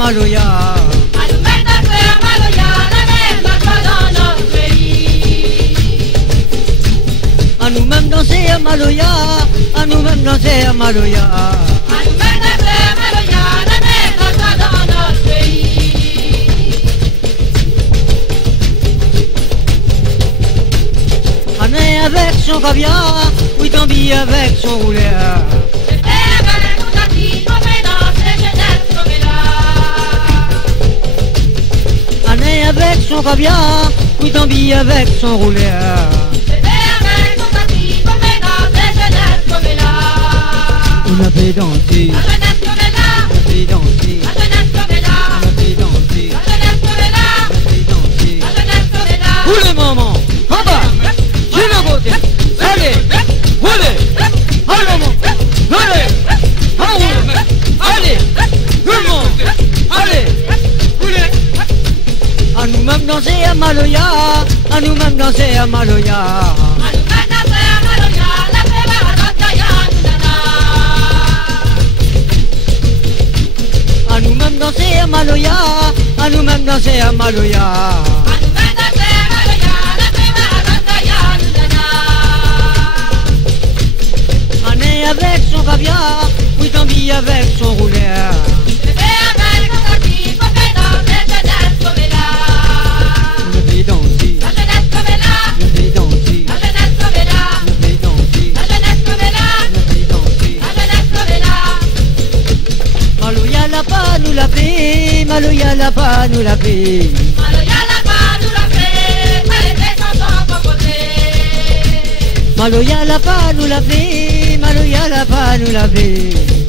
Maloya. À nous mettre danser à Maloya, la même joie dans notre pays. À nous-mêmes danser à Maloya, à nous-mêmes danser à Maloya. À nous mettre danser à Maloya, la même joie dans notre pays. Année avec son caviar, oui tant pis avec son rouleur. Année avec son caviar, oui tant pis avec son rouleur. On a fait danser, on a fait danser, on a fait danser, on a fait danser. Où les mamans, en bas, sur le côté, allez, roulez, allez maman, allez, en roule, allez, tout le monde, allez, roulez. À nous-mêmes danser à Maloya, à nous-mêmes danser à Maloya. À nous-mêmes danser à Maloya, à nous-mêmes danser à Maloya. Année avec son caviar, oui tant pis avec son rouleur. On a fait danser, on a fait danser, on a fait danser, on a fait danser. Maloya la pas nous la fait, Maloya la pas nous la fait. Maloya la pas nous la fait, Maloya la pas nous la fait.